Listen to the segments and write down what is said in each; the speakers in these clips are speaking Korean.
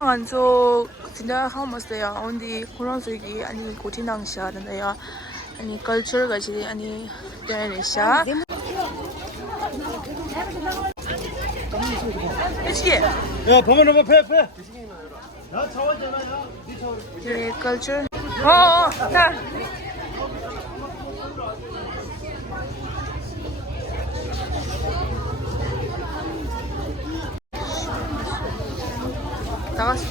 안쪽 진짜 하면서요. 언디 그런 소리 아니 고진당 시하는데요. 아니 culture 같이 아니 되는시야. 이게 야, 범은 넘어 패. 야, 차원잖아. 야. 네 culture. 자. 나갔어.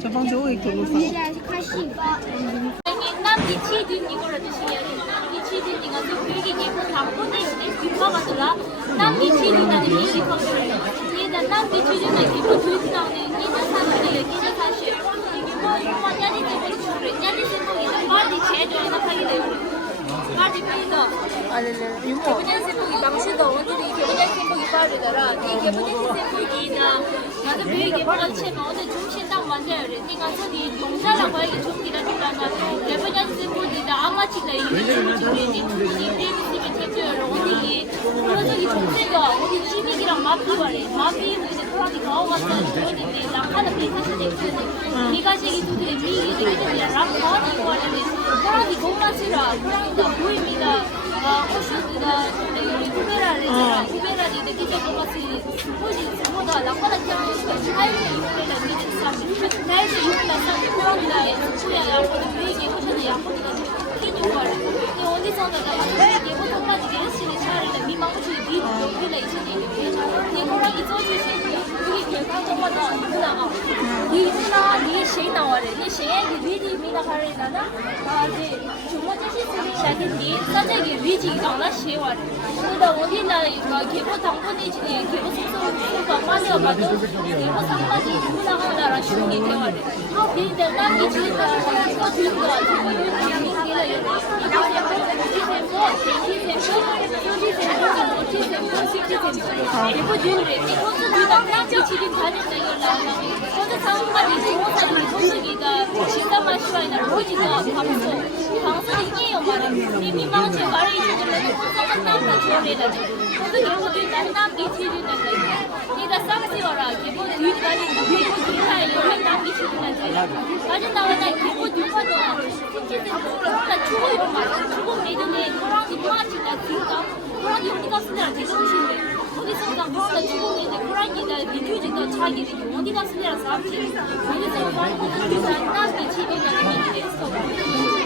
저 방제 왜 이렇게 못 사? 개분연 샘플이 방시도 오늘이 개분연 샘플이 빠르더라. 이 개분연 샘플이나 나도 그 개분연 샘플 오늘 중심당 만져요. 네가 저기 용자라고 하기 좋기라 주라면 개분연 샘플이나 아마치가 이 중심이 중심이 비비스면 대표로 오늘이 그런 저기 종세가 우리 주민이랑 마피와래. 마피는 이제 토라니 가오 같은 그런데 남한은 이 사실 미가식이 두대 미기 되게 락바디 와르데 바디 공마시라 그런다 보입니다. 오슈드가 쿠베라데 디제 공마시 보지 모두 락바디 향이 하이트 유페라 미치사 나이스 유페라 그런다 수야야 미기 호셔는 양보다 키뉴월 이 어디서다가 이게 보통까지 게시를 차리는 미망치 디 여기를 이시니 이 호랑이 쪼주시 여기 결과적으로 누나가 니谁나와래 니谁이 위디 미나 가리나나 아제 주모자시 쓰기 시작인데 사제기 위지가 나 시와래 그러다 어디나 이거 개보 당분이지 개보 속소가 빠져가지고 개보 상마지 누나가다라 쉬운게 대화래 아 비인데 남기 지인다 이거 들고 가지고 이거 주고 내년에 호랑이 호랑이가 들까? 호랑이 어디가 쓰냐 제정신이 어디서가 호랑이 주고 내년에 호랑이가 리뷰지가 자기를 어디가 쓰냐 사람들이 어디서 호랑이가 나한테 집에가 내밀게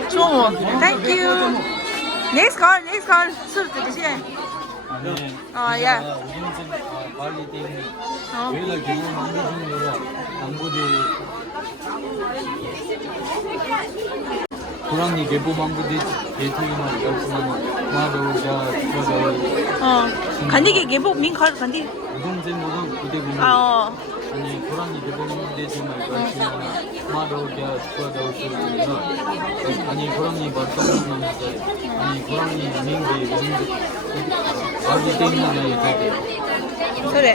좋아. Thank you. Next call. 술 드시게. 야. 빨리 때문에 저희가 결국 만들어주는 광고들 호랑이 개보 망고 데이트기만 열심히 마로 간디게 개복 민 갈 간디. 우동생 모동 부대군 아니 호랑이 개보 망고 데이트기만 열심히 마로 좋아하고 싶어요 아니 호랑이 맞다는 남자 아니 호랑이 민게 빨리 때문에 그래.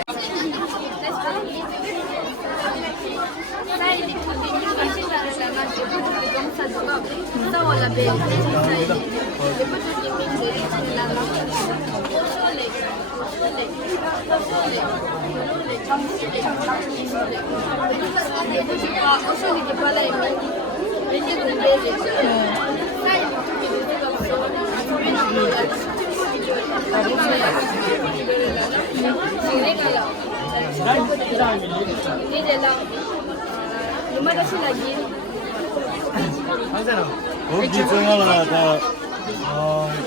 거기 정하나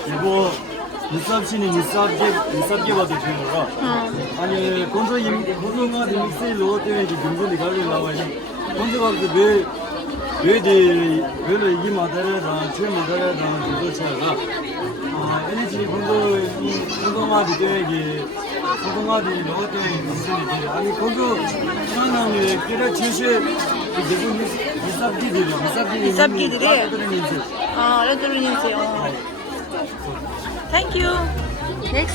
이거 일삽시는 일삽개가 되는 아니 건조가 믹스 로테에 김선이 가려 나와요. 건조가 왜를 이게 마다라다 제 마다라다 그거차가 에너지 건조가 되게 건조가 로테에 김선이 돼. 아니 건조 하나는 그래 주시 대부분 일삽기들이 레드루닌스요. Thank you. Next.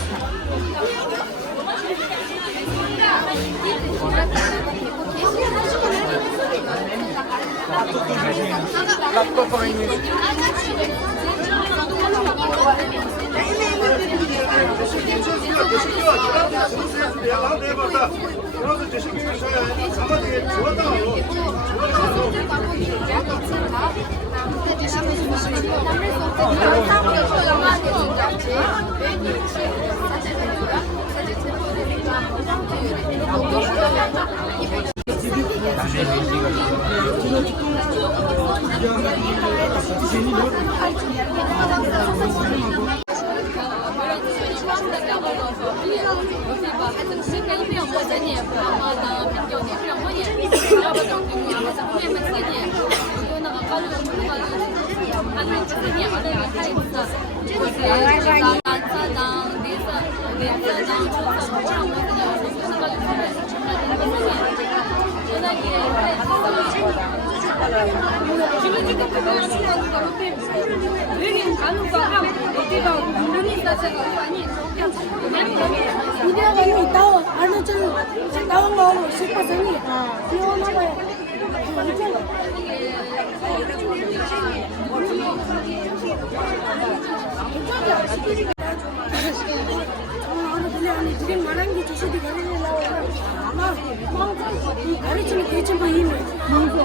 가르치는 대체부 이미 망조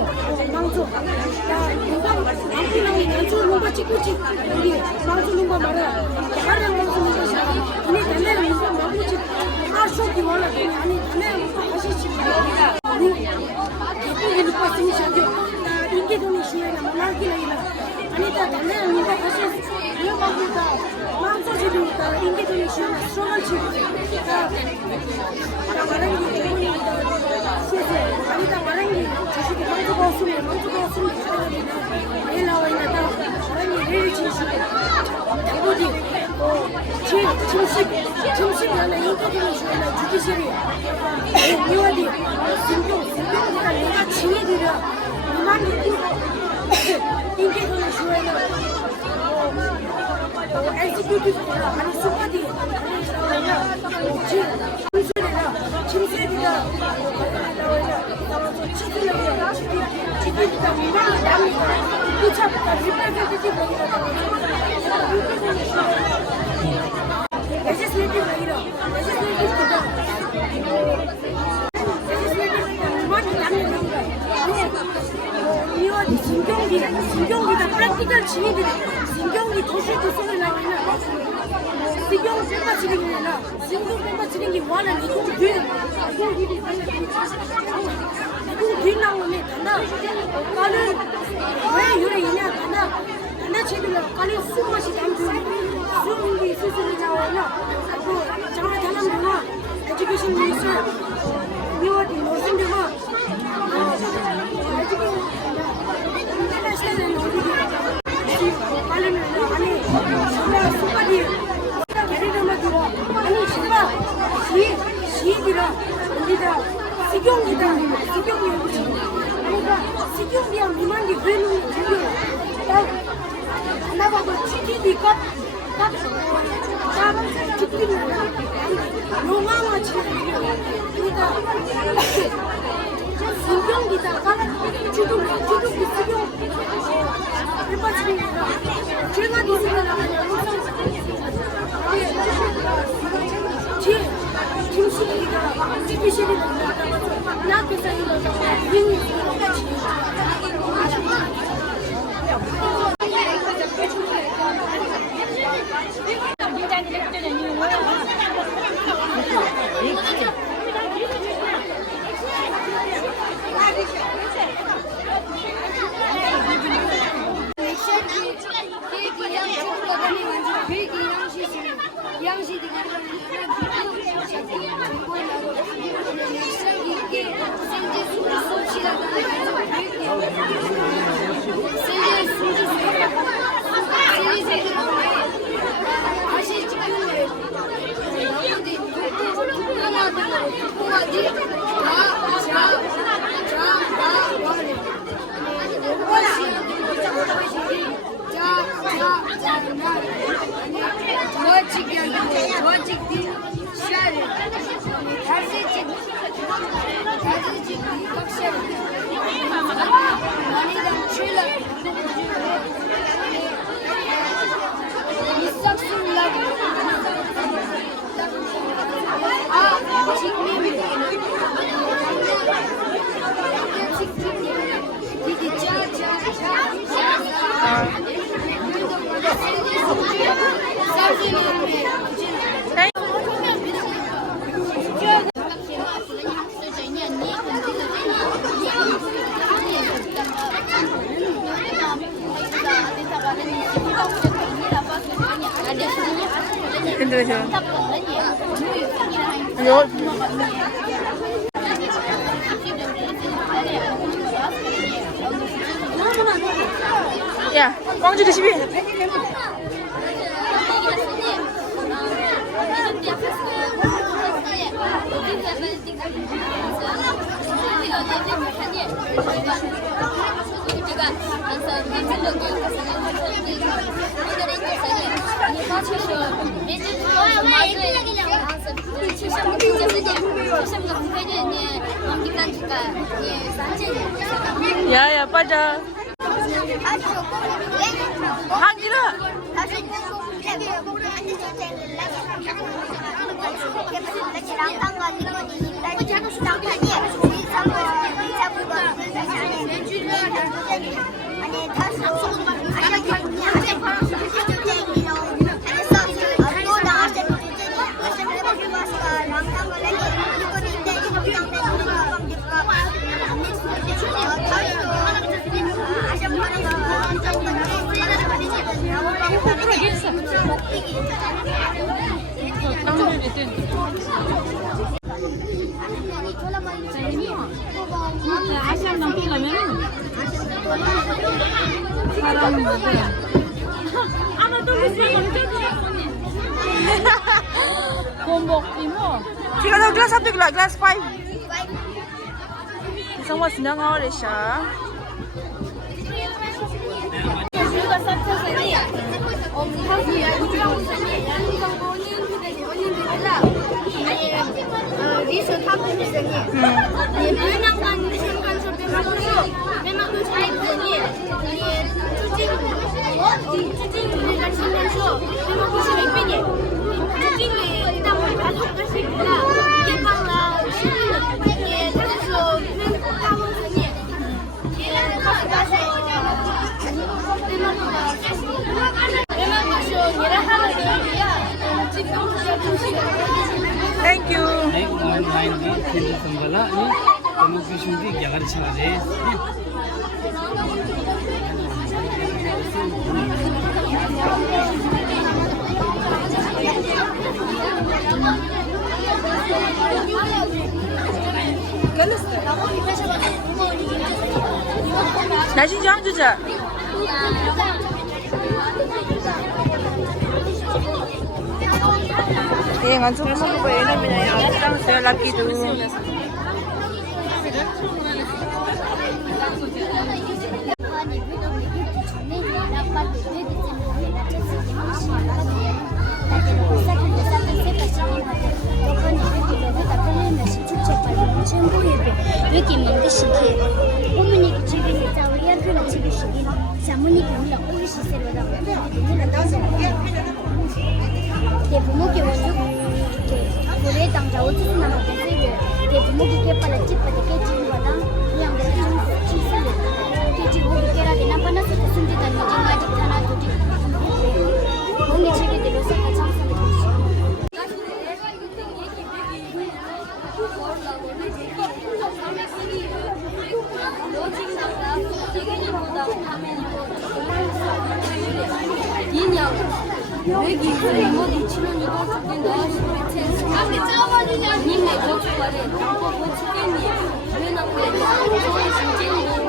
남편이 난초 농가 찍고지 여기 망조 농가 말아 가령 망조 농가 아니 달래는 무슨 망고지 아쇼기 원래 아니 달래는 무슨 하시지 개고기 누가 쓰니 셔죠 인계동이 시에나 말기나 아니 다 달래는 누가 하시 이거 망고다 망조 집이니까 인계동이 시에나 소를 치고 마랑기 아니다 마랑기 자식이 망조가 없으면 내일 나와 있나 다 마랑기 내일 진수 대보디 점심 하나 인터뷰를 주나 주기실이 미화디 승경보다 내가 지혜들이라 이만이 인터뷰를 주나 엑스큐티브라 아니 수파디 침수리라 지들이다 미만이 남이다 부차부터 리플레이트 레지슬레이티브가 이러 레지슬레이티브가 미만이 남이다 미화디 진경기다 프랙티컬 지휘들이 진경기 도시도 소리 나오면 Sigyong pemba chiring na, Sigyong pemba chiring ki wala ni kung din na ngone tanda, kalun we yure ina tanda chedula kalun suma si tamdu, sumi susuri jawana, ako jama thalam dema, education minister, miwati nursing dema, education international and kalun ane supa di. 아니 신바 시기라 우리가 식용이다 식용이 여기지 그러니까 식용이야 미만이 왜는 저기 나봐도 치킨이니까 딱 치킨이야 용왕아 치킨이야 그러니까 식용이다 주둥이 식용 일반식이니까 제가 있으면 김치기가 집이시는 나한테서 야, 광주 드시비. 야야 빠져. 아시안 남기 가면은 사람 뭐야? 아마 또 무슨 곰복이 뭐? Tiga daw glass up glass glass 5. Isang was na nga rin siya. 우리가 산타선이 엄하고 양주영선이 리스 타고선이 매만간 순간서 매만간 사이선이 쭈찡이가 치면서 매만간 시민이 쭈찡이 땅을 가족 가시구나 예방라 시민이 타고서 타고선이 가서 Thank you. Naik online di channel Sambala ni communication di jaga chana je. 날씨 좀 주자. 예, ngantuk mo ko ina minaya. Ang saya lagi tu. Dia bumu ke wajib ke boleh tang jauh tu nama dia dia bumu ke pada cip pada ke cip pada yang dia cip ke cip bumu ke ada nama mana tu sunyi dan ni jangan ada tanah tu cip bumu cip dia dosa macam 여기 어디 치는 이거 죽겠나 싶을 아, 짜버리냐 님네 거주가래 뭐 죽겠니 왜 나쁘게 저희 진짜로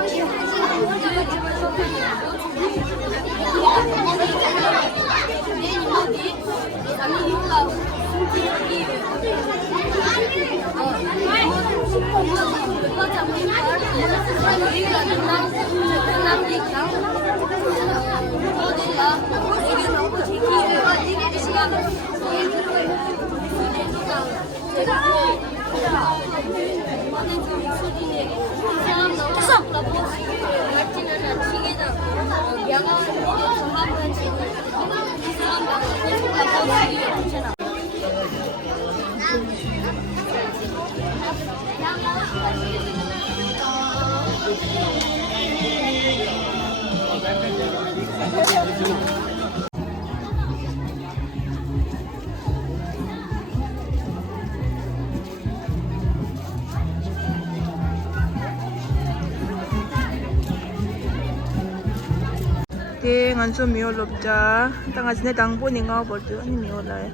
Thì ngan so miyo lopja. Tanga sine tangpo ni nga bordo ani miyo lai.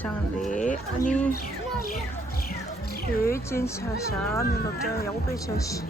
Changbe ani. Chen cha sha ni lopja yago pe cha shi.